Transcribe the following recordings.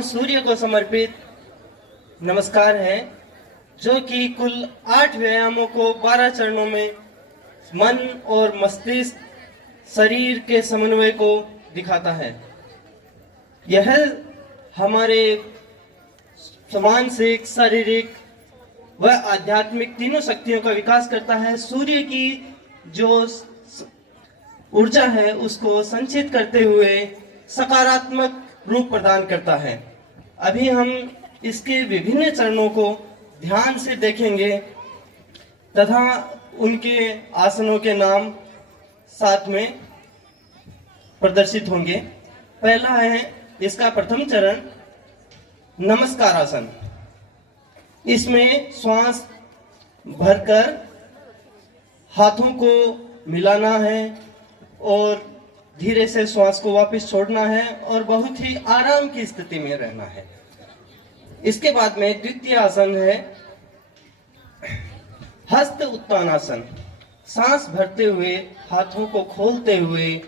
सूर्य को समर्पित नमस्कार है, जो कि कुल 8 व्यायामों को 12 चरणों में मन और मस्तिष्क शरीर के समन्वय को दिखाता है। यह हमारे मानसिक, शारीरिक व आध्यात्मिक तीनों शक्तियों का विकास करता है। सूर्य की जो ऊर्जा है उसको संचित करते हुए सकारात्मक रूप प्रदान करता है। अभी हम इसके विभिन्न चरणों को ध्यान से देखेंगे तथा उनके आसनों के नाम साथ में प्रदर्शित होंगे। पहला है इसका प्रथम चरण नमस्कार आसन। इसमें श्वास भरकर हाथों को मिलाना है और धीरे से श्वास को वापस छोड़ना है और बहुत ही आराम की स्थिति में रहना है। इसके बाद में द्वितीय आसन है हस्त उत्तानासन। सांस भरते हुए हाथों को खोलते हुए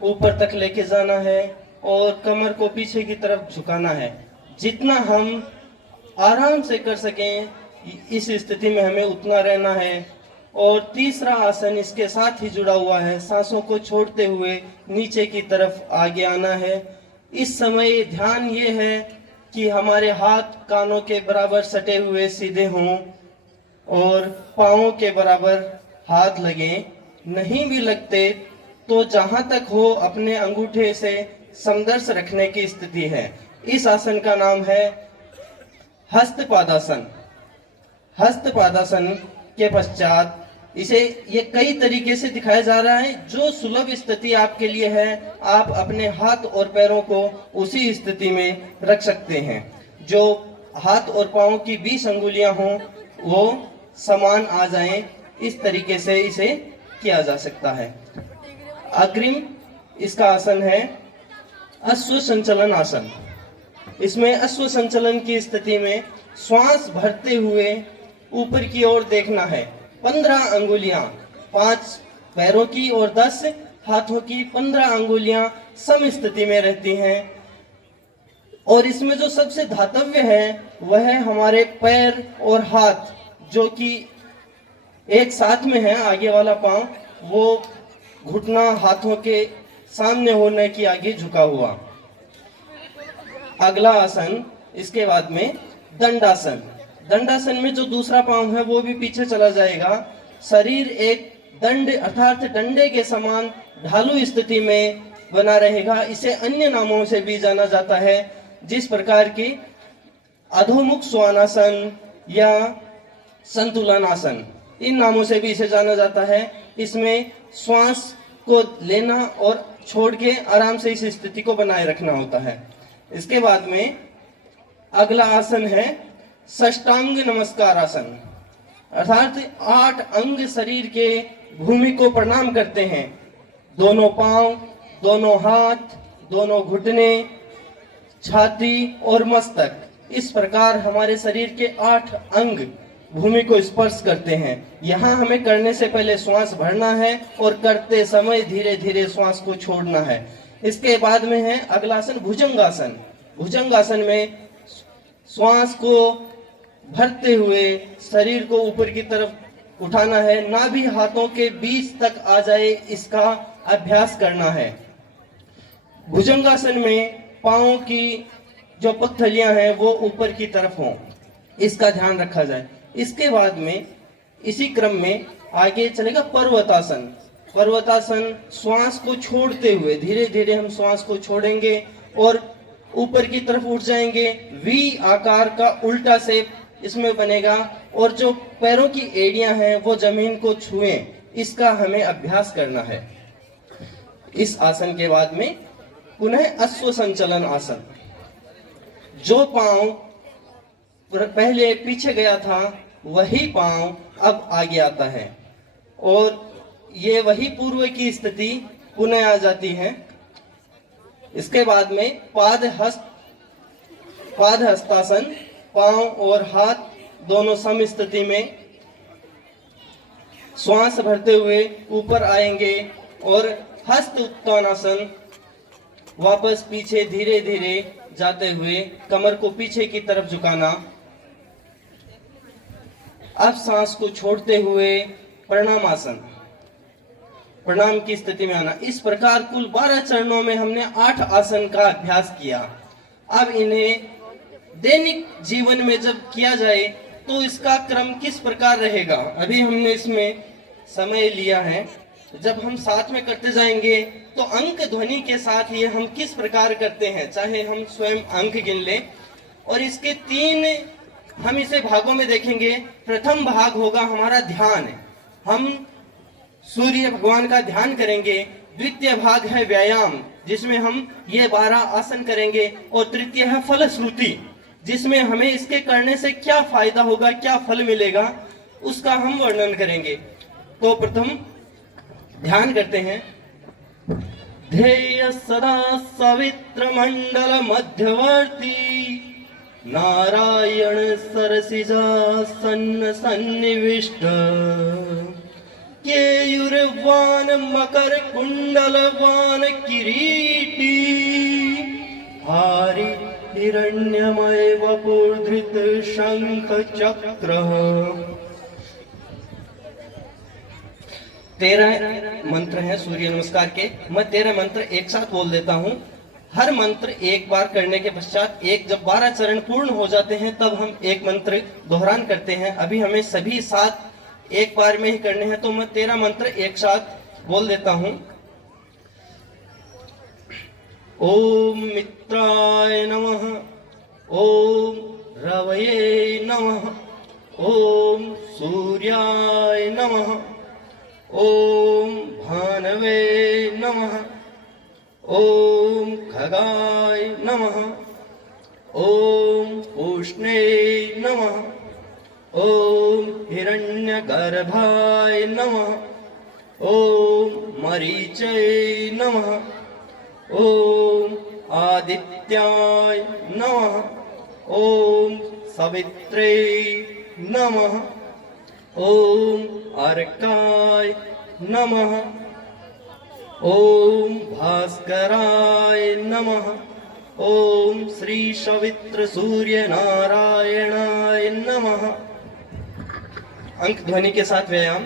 ऊपर तक लेके जाना है और कमर को पीछे की तरफ झुकाना है। जितना हम आराम से कर सकें इस स्थिति में हमें उतना रहना है। और तीसरा आसन इसके साथ ही जुड़ा हुआ है, सांसों को छोड़ते हुए नीचे की तरफ आगे आना है। इस समय ध्यान ये है कि हमारे हाथ कानों के बराबर सटे हुए सीधे हों और पाँवों के बराबर हाथ लगें। नहीं भी लगते तो जहां तक हो अपने अंगूठे से समदर्श रखने की स्थिति है। इस आसन का नाम है हस्तपादासन। हस्तपादासन के पश्चात इसे ये कई तरीके से दिखाया जा रहा है। जो सुलभ स्थिति आपके लिए है, आप अपने हाथ और पैरों को उसी स्थिति में रख सकते हैं। जो हाथ और पाँव की 20 अंगुलियां हों वो समान आ जाएं, इस तरीके से इसे किया जा सकता है। अग्रिम इसका आसन है अश्व संचलन आसन। इसमें अश्व संचलन की स्थिति में श्वास भरते हुए ऊपर की ओर देखना है। 15 अंगुलियां 5 पैरों की और 10 हाथों की 15 अंगुलियां सम स्थिति में रहती हैं। और इसमें जो सबसे धातव्य है वह है हमारे पैर और हाथ, जो कि एक साथ में है। आगे वाला पांव वो घुटना हाथों के सामने होने की आगे झुका हुआ। अगला आसन इसके बाद में दंडासन। दंडासन में जो दूसरा पांव है वो भी पीछे चला जाएगा। शरीर एक दंड अर्थात डंडे के समान ढालू स्थिति में बना रहेगा। इसे अन्य नामों से भी जाना जाता है, जिस प्रकार की अधोमुख स्वानासन या संतुलनासन, इन नामों से भी इसे जाना जाता है। इसमें श्वास को लेना और छोड़ के आराम से इस स्थिति को बनाए रखना होता है। इसके बाद में अगला आसन है साष्टांग नमस्कार आसन। अर्थात 8 अंग शरीर के भूमि को प्रणाम करते हैं। दोनों पांव, दोनों हाथ, दोनों घुटने, छाती और मस्तक, इस प्रकार हमारे शरीर के 8 अंग भूमि को स्पर्श करते हैं। यहाँ हमें करने से पहले श्वास भरना है और करते समय धीरे धीरे श्वास को छोड़ना है। इसके बाद में है अगला आसन भुजंगासन। भुजंगासन में श्वास को भरते हुए शरीर को ऊपर की तरफ उठाना है, नाभि हाथों के बीच तक आ जाए, इसका अभ्यास करना है। भुजंगासन में पांवों की जो पगथलियां हैं वो ऊपर की तरफ हों, इसका ध्यान रखा जाए। इसके बाद में इसी क्रम में आगे चलेगा पर्वतासन। पर्वतासन श्वास को छोड़ते हुए धीरे धीरे हम श्वास को छोड़ेंगे और ऊपर की तरफ उठ जाएंगे। वी आकार का उल्टा शेप इसमें बनेगा और जो पैरों की एड़ियां हैं वो जमीन को छुएं, इसका हमें अभ्यास करना है। इस आसन के बाद में पुनः अश्व संचलन आसन। जो पांव पहले पीछे गया था वही पांव अब आगे आता है और ये वही पूर्व की स्थिति पुनः आ जाती है। इसके बाद में पाद हस्तासन। पांव और हाथ दोनों सम स्थिति में श्वास भरते हुए ऊपर आएंगे और हस्त उत्तानासन, वापस पीछे धीरे धीरे जाते हुए कमर को पीछे की तरफ झुकाना। अब सांस को छोड़ते हुए प्रणामासन, प्रणाम की स्थिति में आना। इस प्रकार कुल 12 चरणों में हमने 8 आसन का अभ्यास किया। अब इन्हें दैनिक जीवन में जब किया जाए तो इसका क्रम किस प्रकार रहेगा, अभी हमने इसमें समय लिया है। जब हम साथ में करते जाएंगे तो अंक ध्वनि के साथ ये हम किस प्रकार करते हैं, चाहे हम स्वयं अंक गिन लें। और इसके 3 हम इसे भागों में देखेंगे। प्रथम भाग होगा हमारा ध्यान, हम सूर्य भगवान का ध्यान करेंगे। द्वितीय भाग है व्यायाम, जिसमें हम ये 12 आसन करेंगे। और तृतीय है फलश्रुति, जिसमें हमें इसके करने से क्या फायदा होगा, क्या फल मिलेगा, उसका हम वर्णन करेंगे। तो प्रथम ध्यान करते हैं। ध्येय सदा सवित्र मंडल मध्यवर्ती, नारायण सरसिजासन सन्निविष्ट, केयूरवान मकर कुंडलवान किरीटी, हारि हिरण्यमय वपुर्धृत शंख चक्र। 13 मंत्र हैं सूर्य नमस्कार के। मैं 13 मंत्र एक साथ बोल देता हूं। हर मंत्र एक बार करने के पश्चात जब 12 चरण पूर्ण हो जाते हैं तब हम एक मंत्र दोहरान करते हैं। अभी हमें सभी 7 एक बार में ही करने हैं, तो मैं 13 मंत्र एक साथ बोल देता हूं। ओम मित्राय नमः, ओम रवये नमः, ओम सूर्याय नमः, ओम भानवे नमः, ओम खगाय नमः, ओम उष्णे नमः, ओम हिरण्यगर्भाय नमः, ओम मरीचये नमः, ओम आदित्याय नमः, ओम सवित्रे नमः, ओम अर्काय नमः, ओम भास्कराय नमः, ओम श्री सवित्र सूर्य नारायणाय नमः। अंक ध्वनि के साथ व्यायाम।